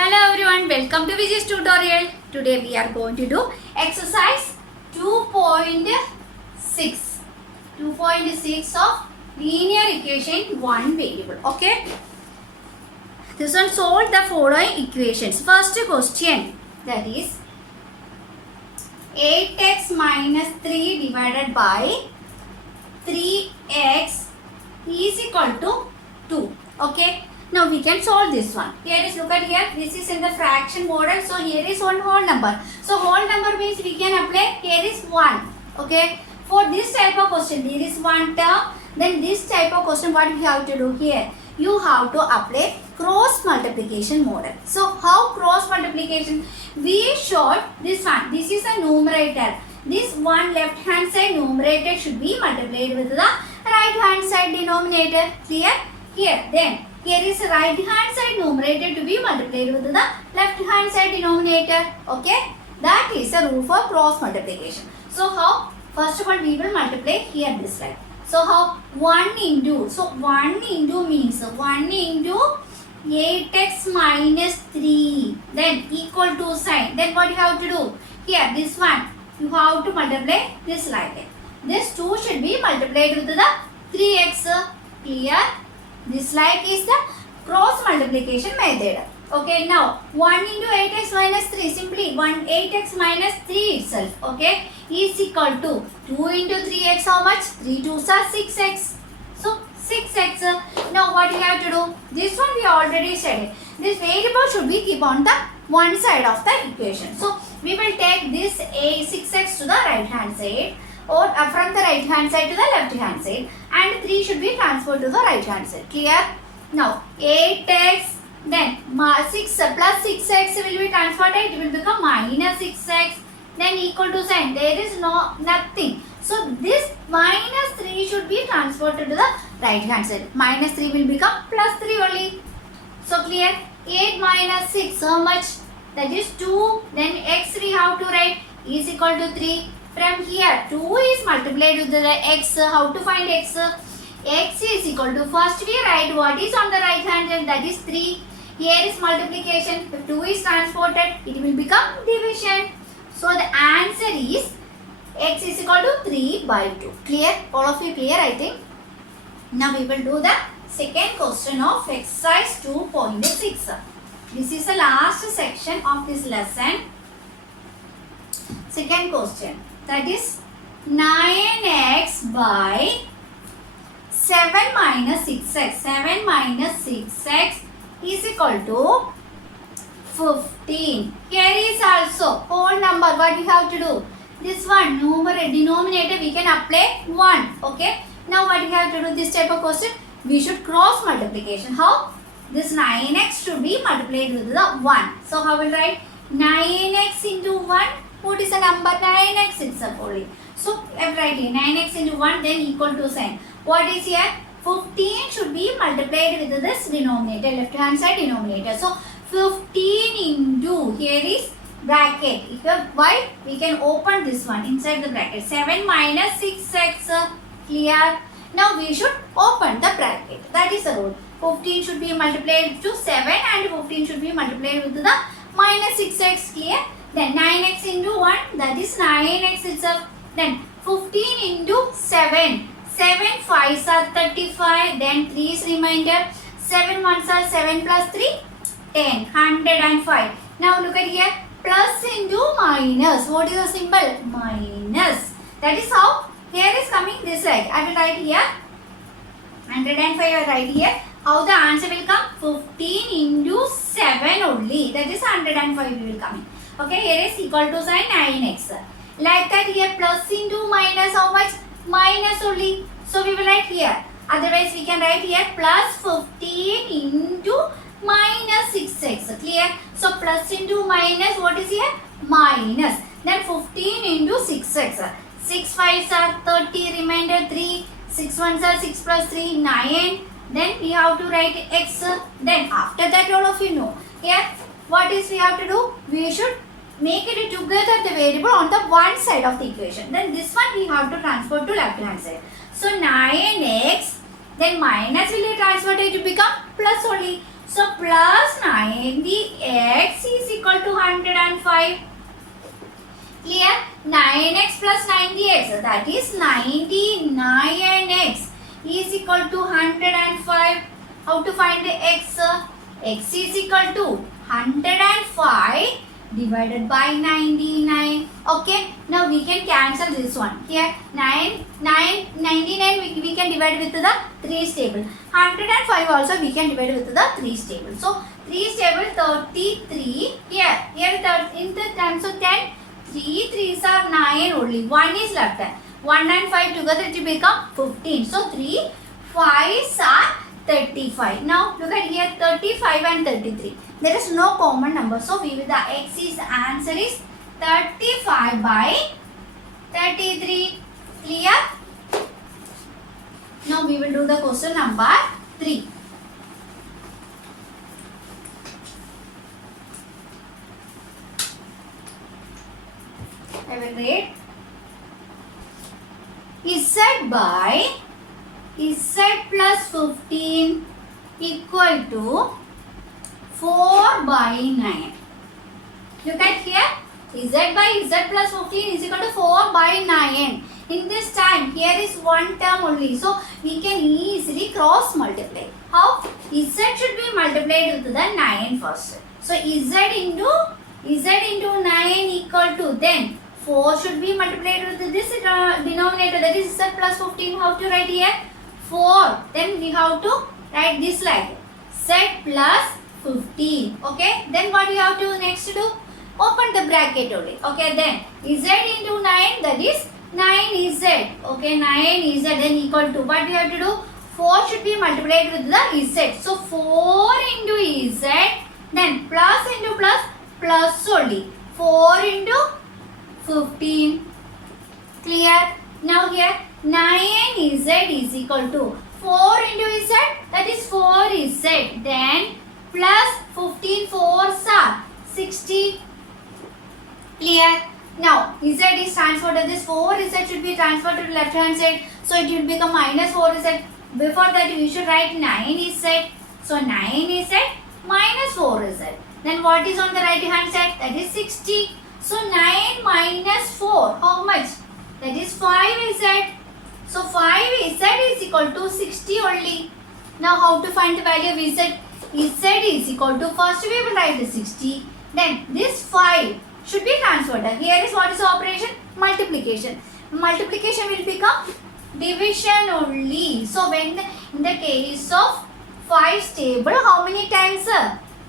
Hello everyone, welcome to Vijay's tutorial. Today we are going to do exercise 2.6. 2.6 of linear equation one variable. Okay. This one solve the following equations. First question, that is 8x minus 3 divided by 3x is equal to 2. Okay. Now we can solve this one. Here is, look at here, this is in the fraction model. So here is one whole number. So whole number means we can apply, here is 1. Okay. For this type of question, there is one term. Then this type of question, what we have to do here? You have to apply cross multiplication model. So how cross multiplication? We showed this one. This is a numerator. This one left hand side numerator should be multiplied with the right hand side denominator. Clear? Here then. Here is right hand side numerator to be multiplied with the left hand side denominator. Okay. That is the rule for cross multiplication. So how? First of all we will multiply here this side. So how? 1 into. So 1 into means 1 into 8x minus 3. Then equal to sign. Then what you have to do? Here this one. You have to multiply this like that. This 2 should be multiplied with the 3x. Clear? This like is the cross multiplication method. Okay, now 1 into 8x minus 3, simply 8x minus 3 itself, okay, is equal to 2 into 3x, how much? 3 2s are 6x. So 6x. Now what you have to do? This one we already studied. This variable should be keep on the one side of the equation. So we will take this 6x to the right hand side, or from the right hand side to the left hand side, and 3 should be transferred to the right hand side. Clear? Now 8x, then 6 plus 6x will be transferred, it will become minus 6x, then equal to sign. There is nothing. So this minus 3 should be transferred to the right hand side. Minus 3 will become plus 3 only. So clear? 8 minus 6, how much? That is 2. Then x we have to write is equal to 3. From here 2 is multiplied with the x. How to find x? X is equal to, first we write what is on the right hand side, that is 3. Here is multiplication. If 2 is transported, it will become division. So the answer is x is equal to 3 by 2. Clear? All of you clear, I think. Now we will do the second question of exercise 2.6. This is the last section of this lesson. Second question, that is 9x by 7 minus 6x. 7 minus 6x is equal to 15. Here is also whole number. What you have to do? This one, denominator we can apply 1. Okay. Now what you have to do? This type of question, we should cross multiplication. How? This 9x should be multiplied with the 1. So how will write? 9x into 1. What is the number? 9x itself only. So I write here 9x into 1, then equal to sign. What is here? 15 should be multiplied with this denominator, left hand side denominator. So 15 into, here is bracket. Why? We can open this one inside the bracket. 7 minus 6x. Clear? Now we should open the bracket. That is the rule. 15 should be multiplied to 7 and 15 should be multiplied with the minus 6x. Clear? Then 9x into 1, that is 9x itself. Then 15 into 7. 7 5s are 35. Then 3 is remainder. 7 1s are 7 plus 3, 10. 105. Now look at here. Plus into minus. What is the symbol? Minus. That is how here is coming this side. I will write here. 105 I will write here. How the answer will come? 15 into 7 only. That is 105 will come. Okay, here is equal to sign 9x. Like that here plus into minus, how much? Minus only. So we will write here. Otherwise we can write here plus 15 into minus 6x. Clear? So plus into minus, what is here? Minus. Then 15 into 6x. 6 5s are 30, remainder 3. 6 1s are 6 plus 3, 9. Then we have to write x. Then after that all of you know. Here what is we have to do? We should make it together the variable on the one side of the equation. Then this one we have to transfer to left hand side. So 9x, then minus will be transferred to become plus only. So plus 90x is equal to 105. Clear? 9x plus 90x, that is 99x is equal to 105. How to find the x? X is equal to 105 divided by 99. Okay, now we can cancel this one. Here 99 we can divide with the 3's table. 105 also we can divide with the 3's table. So 3's table 33. Here in the terms of 10, 3 3's are 9 only. 1 is left. 1 and 5 together it will become 15. So 3 5's are 35. Now look at here, 35 and 33. There is no common number. So we will, the answer is 35 by 33. Clear? Now we will do the question number 3. I will read. Z by Z plus 15 equal to 4 by 9. Look at here. Z by Z plus 15 is equal to 4 by 9. In this time, here is one term only. So, we can easily cross multiply. How? Z should be multiplied with the 9 first. So, Z into 9 equal to, then 4 should be multiplied with this denominator, that is Z plus 15. How to write here? 4. Then we have to write this like Z plus 15. Okay. Then what you have to next do? Open the bracket only. Okay. Then Z into 9, that is 9Z. Okay. 9Z then equal to, what we have to do? 4 should be multiplied with the Z. So 4 into Z, then plus into plus only. 4 into 15. Clear? Now here 9Z is equal to 4 into Z, that is 4Z. Then plus 15 4s are 60. Clear? Now Z is transferred to this, 4Z should be transferred to the left hand side. So it will become minus 4Z. Before that we should write 9Z. So 9Z minus 4Z. Then what is on the right hand side? That is 60. So 9 minus 4, how much? That is 5Z. So 5Z is equal to 60 only. Now how to find the value of Z? Z is equal to, first we will write the 60. Then this 5 should be transferred. Here is what is the operation? Multiplication. Multiplication will become division only. So when in the case of 5's table, how many times?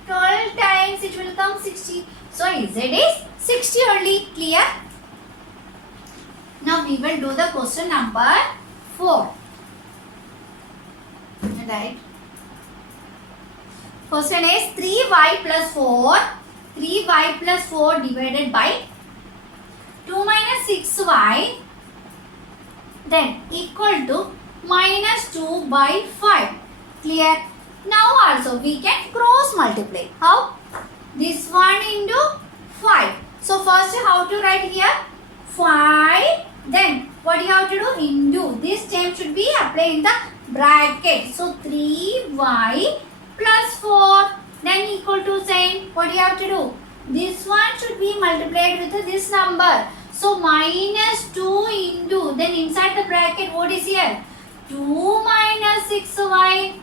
12 times it will come 60. So Z is 60 only. Clear? Now we will do the question number 4. Right. Question is 3y plus 4. 3y plus 4 divided by 2 minus 6y, then equal to minus 2 by 5. Clear? Now also we can cross multiply. How? This one into 5. So first how to write here? 5. Then what you have to do? Into. This term should be applied in the bracket. So 3y plus 4. Then equal to sign. What you have to do? This one should be multiplied with this number. So minus 2 into. Then inside the bracket what is here? 2 minus 6y.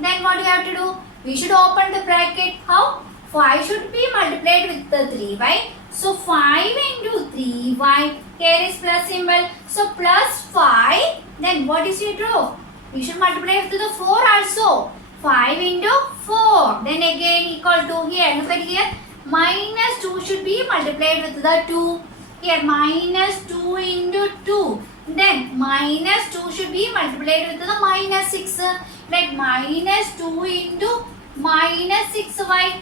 Then what you have to do? We should open the bracket. How? 5 should be multiplied with the 3y. So 5 into 3y. Here is plus symbol. So plus 5. Then what is your do? We should multiply with the 4 also. 5 into 4. Then again equal to here. Look at here. Minus 2 should be multiplied with the 2. Here minus 2 into 2. Then minus 2 should be multiplied with the minus 6. Like minus 2 into minus 6y.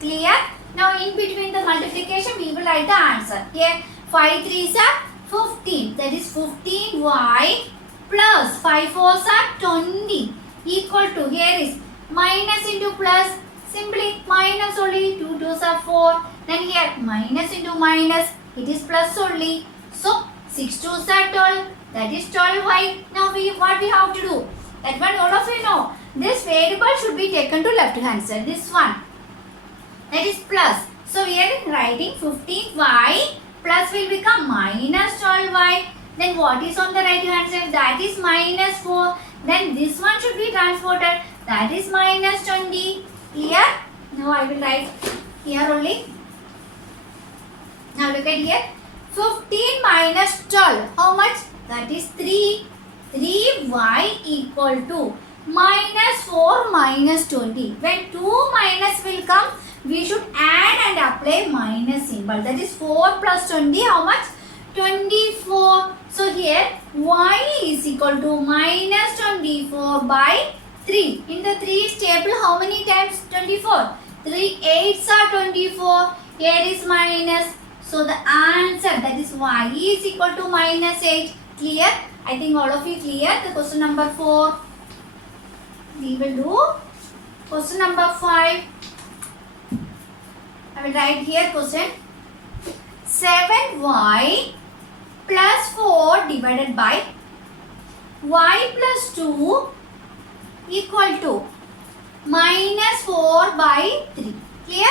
Clear? Now in between the multiplication we will write the answer. Here 5 3s are 15. That is 15y plus 5 4s are 20. Equal to, here is minus into plus, simply minus only, 2 2s are 4. Then here minus into minus, it is plus only. So 6 2s are 12, that is 12y. Now what we have to do? That one all of you know. this variable should be taken to left hand side. This one, that is plus. So we are writing 15y plus will become minus 12y. Then what is on the right hand side? That is minus 4. Then this one should be transported. That is minus 20. Clear? Now I will write here only. Now look at here. 15 minus 12. How much? That is 3. 3y equal to minus 4 minus 20. When 2 minus will come, we should add and apply minus symbol. That is 4 plus 20. How much? 24. So here y is equal to minus 24 by 3. In the 3 table, how many times 24? 3 8s are 24. Here is minus. So the answer, that is y is equal to minus 8. Clear? I think all of you clear. The question number 4. We will do question number 5. I will write here question. 7y plus 4 divided by y plus 2 equal to minus 4 by 3. Clear?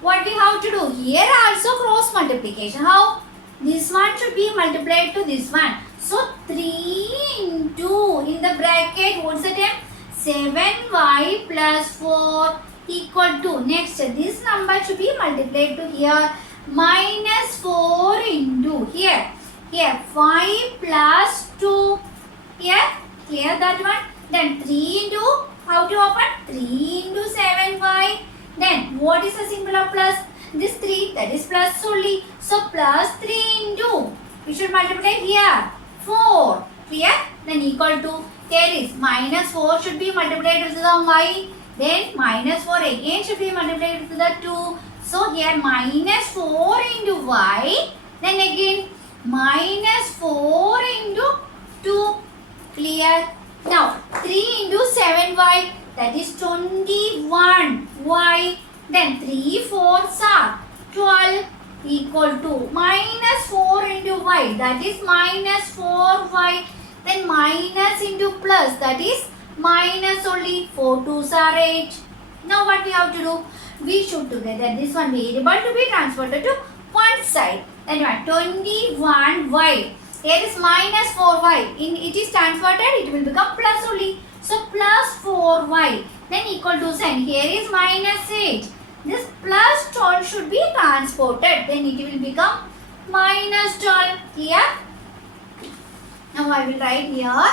What we have to do? Here also cross multiplication. How? This one should be multiplied to this one. So 3 into, in the bracket, what's the term? 7y plus 4 equal to, next this number should be multiplied to here, minus 4 into here 5 plus 2. Here, clear that one. Then 3 into, how to open? 3 into 7y. Then what is the symbol of plus? This 3, that is plus only. So plus 3 into, we should multiply here 4. Clear? Then equal to, here is minus 4 should be multiplied with the y. Then minus 4 again should be multiplied with the 2. So here minus 4 into y. Then again minus 4 into 2. Clear? Now 3 into 7y, that is 21y. Then 3 4s are 12 equal to minus 4 into y, that is minus 4y. Then minus into plus, that is minus only. 4 2s are 8. Now what we have to do? We should together this one variable to be transferred to one side. Then 21y. Here is minus 4y. In it is transferred, it will become plus only. So plus 4y. Then equal to sign. Here is minus 8. This plus 12 should be transported. Then it will become minus 12. Clear? Now I will write here.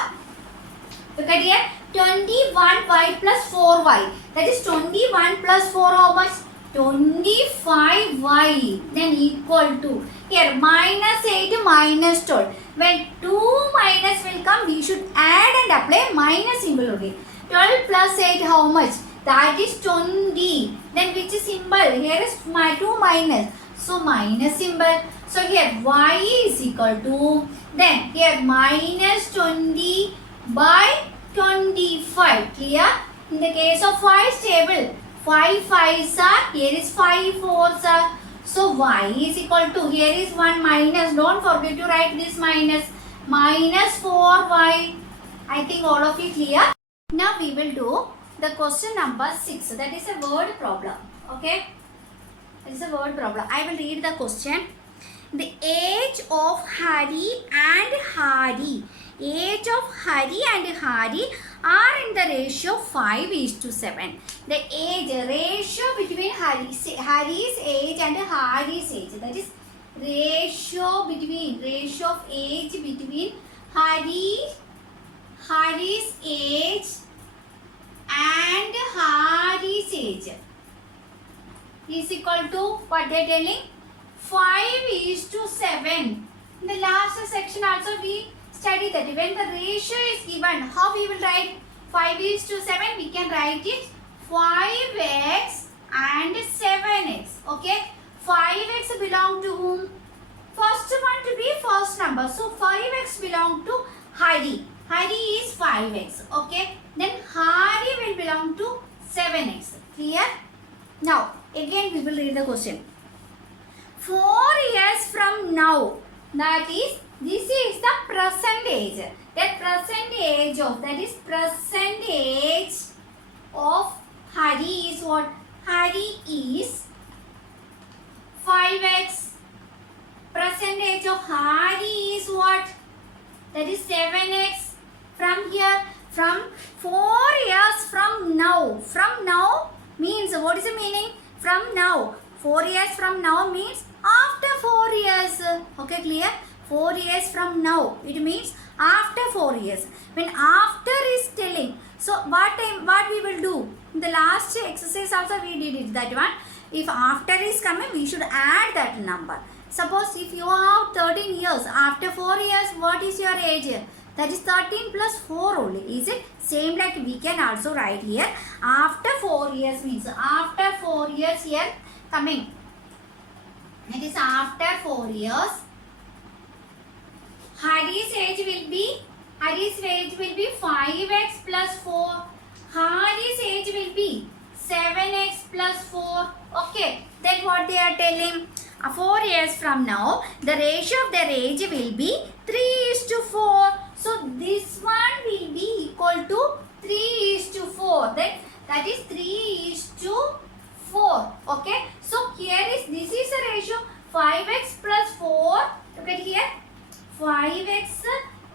Look at here. 21y plus 4y. That is 21 plus 4 how much? 25y. Then equal to. Here minus 8 minus 12. When 2 minus will come, we should add and apply minus symbol only. 12 plus 8 how much? That is 20. Then which symbol? Here is my 2 minus. So minus symbol. So here y is equal to. Then here minus 20 by 25. Clear? In the case of 5's table, 5 5's are, here is 5 4's are. So y is equal to, here is 1 minus, don't forget to write this minus, minus 4y. I think all of you clear. Now we will do the question number 6. That is a word problem. Okay? That is a word problem. I will read the question. The age of Hari and Hari. Age of Hari and Hari are in the ratio 5:7. The age ratio between Hari's age and Hari's age. That is ratio of age between Hari's age and Hari's age is equal to what they are telling? 5:7. In the last section also we study that when the ratio is given, how we will write 5:7? We can write it 5x and 7x. Okay, 5x belong to whom? First one to be first number. So 5x belong to Hari. Hari is 5x. Okay, then Hari will belong to 7x. Clear? Now again we will read the question. 4 years from now, that is, this is the present age. That present age of, that is present age of Hari is what? Hari is 5x. Present age of Hari is what? That is 7x. From here, from 4 years from now. From now means, what is the meaning? From now. 4 years from now means after 4 years. Okay, clear? 4 years from now. It means after 4 years. When after is telling, so what we will do? In the last exercise also we did it, that one. If after is coming, we should add that number. Suppose if you have 13 years, after 4 years, what is your age? That is 13 plus 4 only. Is it? Same like we can also write here. After 4 years means, after 4 years here coming. It is after 4 years. Hari's age will be 5x plus 4. Hari's age will be 7x plus 4. Okay, then what they are telling? 4 years from now, the ratio of their age will be 3:4. So this one will be equal to 3:4. Then that is 3:4. Okay, so here is, this is the ratio 5x plus 4. Look at here, 5x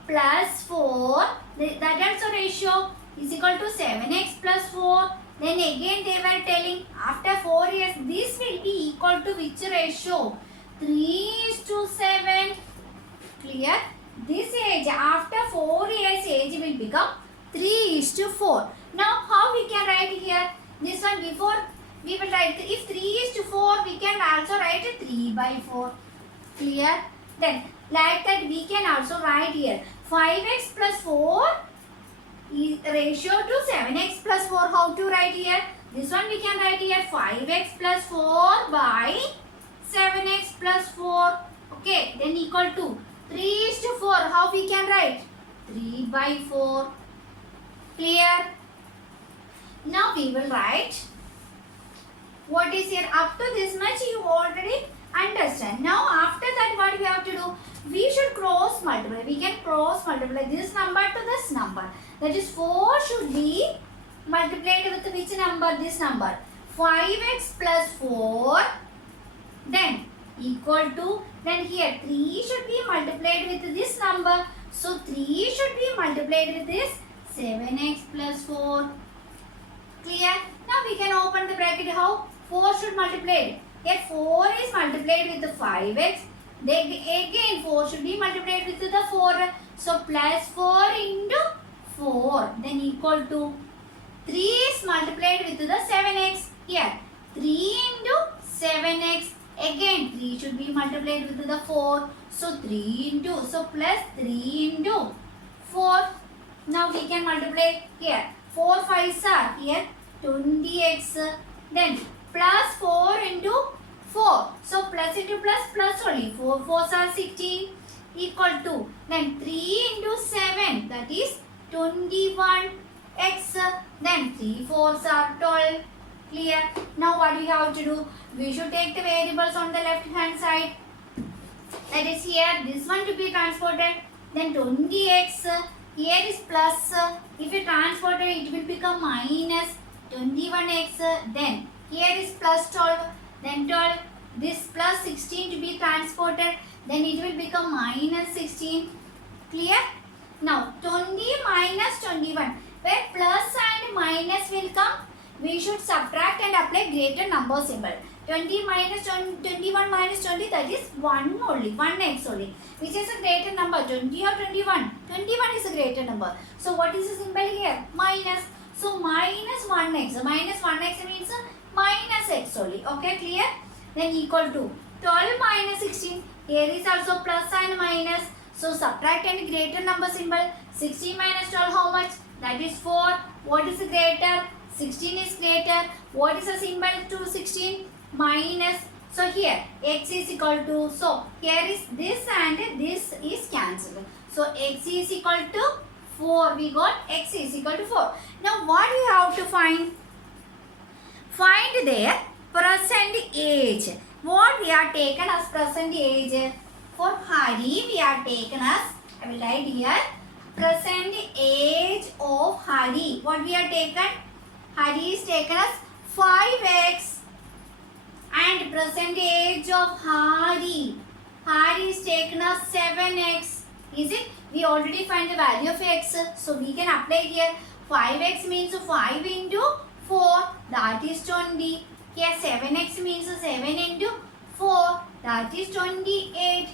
plus 4. That also ratio is equal to 7x plus 4. Then again they were telling after 4 years this will be equal to which ratio? 3:7. Clear? This age after 4 years age will become 3:4. Now how we can write here? This one before we will write, if 3:4 we can also write 3/4. Clear? Then like that we can also write here 5x plus 4 is ratio to 7x plus 4. How to write here? This one we can write here 5x plus 4 by 7x plus 4. Okay, then equal to 3:4. How we can write? 3/4. Clear? Now we will write what is here. Up to this much you already understand. Now after that what we have to do? We should cross multiply. We can cross multiply this number to this number. That is 4 should be multiplied with which number? This number. 5x plus 4. Then equal to, then here 3 should be multiplied with this number. So 3 should be multiplied with this 7x plus 4. Clear? Now we can open the bracket. How? 4 should multiply. Here 4 is multiplied with the 5x. Then again 4 should be multiplied with the 4. So plus 4 into 4. Then equal to 3 is multiplied with the 7x. Here 3 into 7x. Again 3 should be multiplied with the 4. So 3 into, so plus 3 into 4. Now we can multiply here. 4 5s are here 20x. Then plus 4 into 4. So plus into plus plus only. 4 4s are 16 equal to. Then 3 into 7, that is 21x. Then 3 4s are 12. Clear? Now what we have to do? We should take the variables on the left hand side. That is here, this one to be transported. Then 20x. Here is plus. If you transport it, it will become minus 21x. Then here is plus 12. Then 12. This plus 16 to be transported. Then it will become minus 16. Clear? Now 20 minus 21. Where plus and minus will come, we should subtract and apply greater number symbol. 20 minus 21 minus 20, that is 1 only, 1x only. Which is a greater number, 20 or 21? 21 is a greater number. So what is the symbol here? Minus. So minus 1x. Minus 1x means minus x only. Okay, clear? Then equal to 12 minus 16. Here is also plus and minus. So subtract and greater number symbol. 16 minus 12, how much? That is 4. What is greater? 16 is greater. What is the symbol to 16? Minus. So here x is equal to, so here is this and this is cancelled. So x is equal to 4. We got x is equal to 4. Now what we have to find? Find their present age. What we are taken as present age? For Hari we are taken as, I will write here, present age of Hari. What we have taken? Hari is taken as 5x. And present age of Hari. Hari is taken as 7x. Is it? We already find the value of x. So we can apply here. 5x means 5 into 4. That is 20. Here 7x means 7 into 4. That is 28.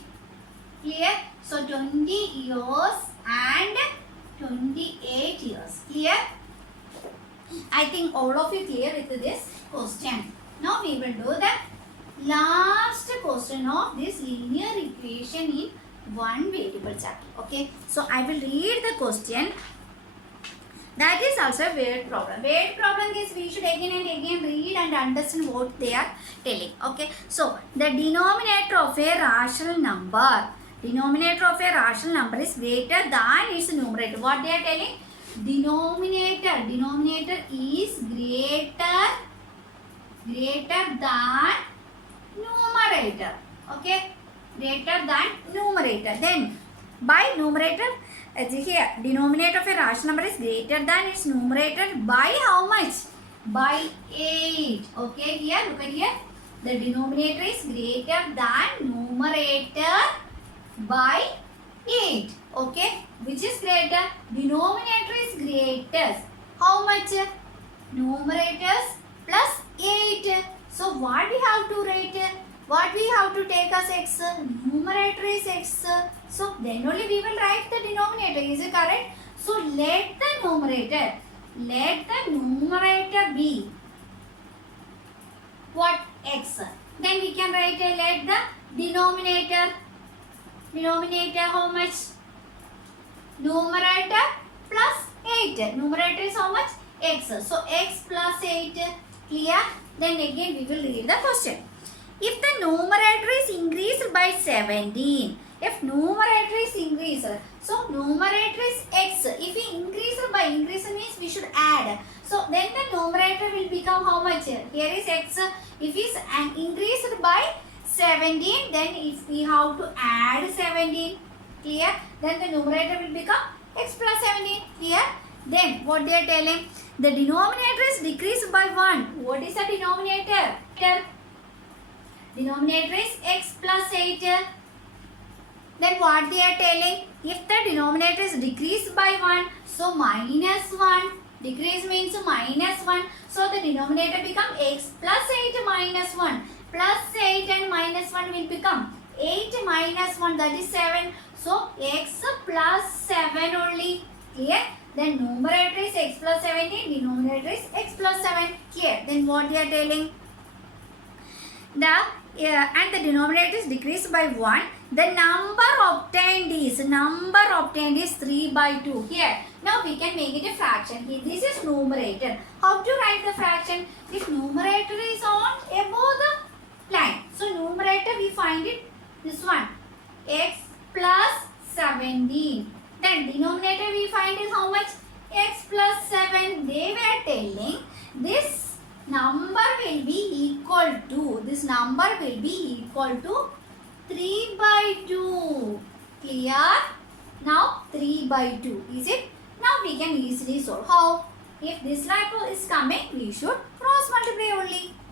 Clear? So 20 years and 28 years. Clear? I think all of you clear with this question. Now we will do the last question of this linear equation in one variable chapter. Okay. So I will read the question. That is also a word problem. Word problem is we should again and again read and understand what they are telling. Okay. So the denominator of a rational number. Denominator of a rational number is greater than its numerator. What they are telling? Denominator is greater than numerator. Okay. Greater than numerator. Then by numerator, here denominator of a rational number is greater than its numerator by how much? By 8. Okay, here look at here. The denominator is greater than numerator by 8. Okay, which is greater? Denominator is greater. How much? Numerators plus 8. So what we have to write? What we have to take as x? Numerator is x. So then only we will write the denominator. Is it correct? So let the numerator be what? X. Then we can write let the denominator how much? Numerator plus 8. Numerator is how much? X. So x plus 8. Clear? Then again we will read the question. If the numerator is increased by 17, if numerator is increased, so numerator is x. If we increase means we should add. So then the numerator will become how much? Here is x. If it is increased by 17, then if we have to add 17. Clear? Then the numerator will become x plus 17. Clear? Then what they are telling? The denominator is decreased by 1. What is the denominator? Denominator is x plus 8. Then what they are telling? If the denominator is decreased by 1, so minus 1. Decrease means minus 1. So the denominator become x plus 8 minus 1. Plus 8 and minus 1 will become 8 minus 1, that is 7. So x plus 7 only. Clear? Then numerator is x plus 17. Denominator is x plus 7. Clear? Then what they are telling? And the denominator is decreased by 1. The number obtained is 3 by 2. Here, now we can make it a fraction. Here, this is numerator. How to write the fraction? If numerator is on above the line. So numerator we find it this one. X plus 17. Then denominator we find is how much? X plus 7. They were telling this number will be equal to 3 by 2. Clear? Now 3 by 2. Is it? Now we can easily solve. How? If this type is coming, we should cross multiply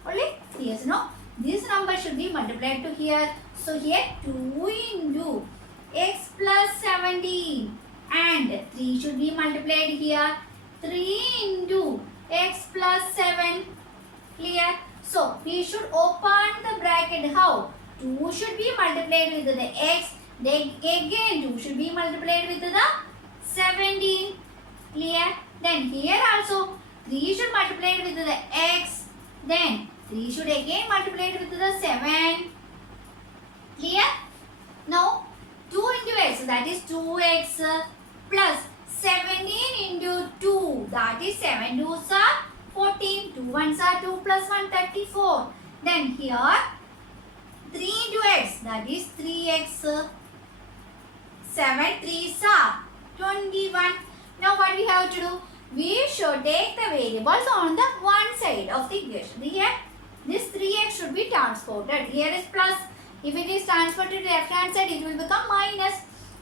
only. Yes, no? This number should be multiplied to here. So here 2 into x plus 17 and 3 should be multiplied here. 3 into x plus 7. Clear? So we should open the bracket. How? 2 should be multiplied with the x. Then again 2 should be multiplied with the 17. Clear? Then here also 3 should multiply with the x. Then 3 should again multiply with the 7. Clear? Now 2 into x, that is 2x plus 17 into 2, that is 7 2s are 14. 2 1s are 2 plus 1, 34. Then here 3 into x, that is 3x. 7 3s are 21. Now what we have to do? We should take the variables on the one side of the equation. Here, this 3x should be transported. Here is plus. If it is transported to the left hand side, it will become minus.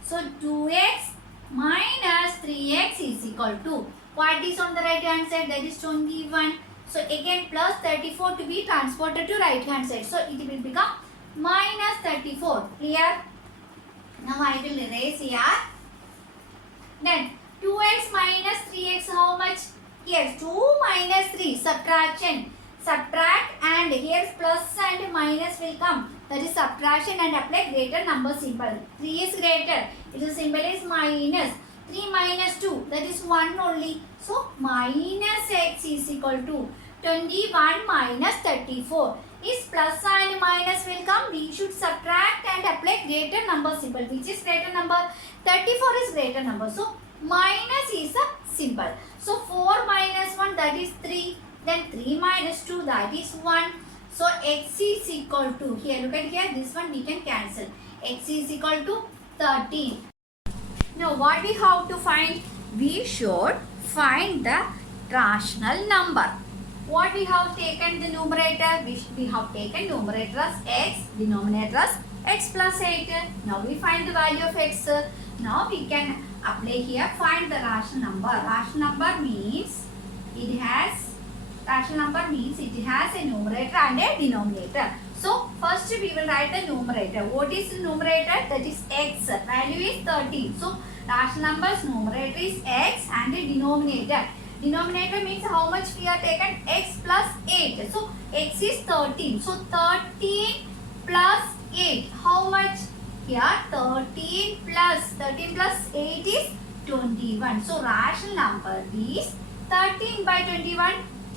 So 2x minus 3x is equal to, what is on the right hand side? That is 21. So again plus 34 to be transported to right hand side. So it will become minus 34. Clear? Now I will erase here. Then 2x minus 3x, how much? Here 2 minus 3, subtraction. Subtract and here plus and minus will come. That is subtraction and apply greater number symbol. 3 is greater. Its symbol is minus. 3 minus 2, that is 1 only. So minus x is equal to 21 minus 34. Is plus and minus will come, we should subtract and apply greater number symbol. Which is greater number? 34 is greater number. So minus is a symbol. So 4 minus 1, that is 3. Then 3 minus 2, that is 1. So x is equal to, here look at here, this one we can cancel. X is equal to 13. Now what we have to find? We should find the rational number. What we have taken the numerator? We have taken numerator as x, denominator as x plus 8. Now we find the value of x. Now we can apply here, find the rational number. Rational number means it has a numerator and a denominator. So first we will write the numerator. What is the numerator? That is x. Value is 13. So rational number's numerator is x and the denominator. Denominator means how much we are taken? X plus 8. So x is 13. So 13 plus 8. How much? Here 13 plus 8 is 21. So rational number is 13 by 21.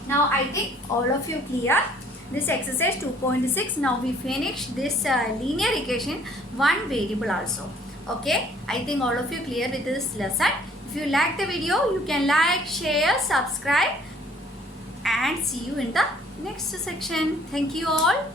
Now I think all of you clear this exercise 2.6. Now we finish this linear equation one variable also. Okay, I think all of you clear with this lesson. If you like the video, you can like, share, subscribe and see you in the next section. Thank you all.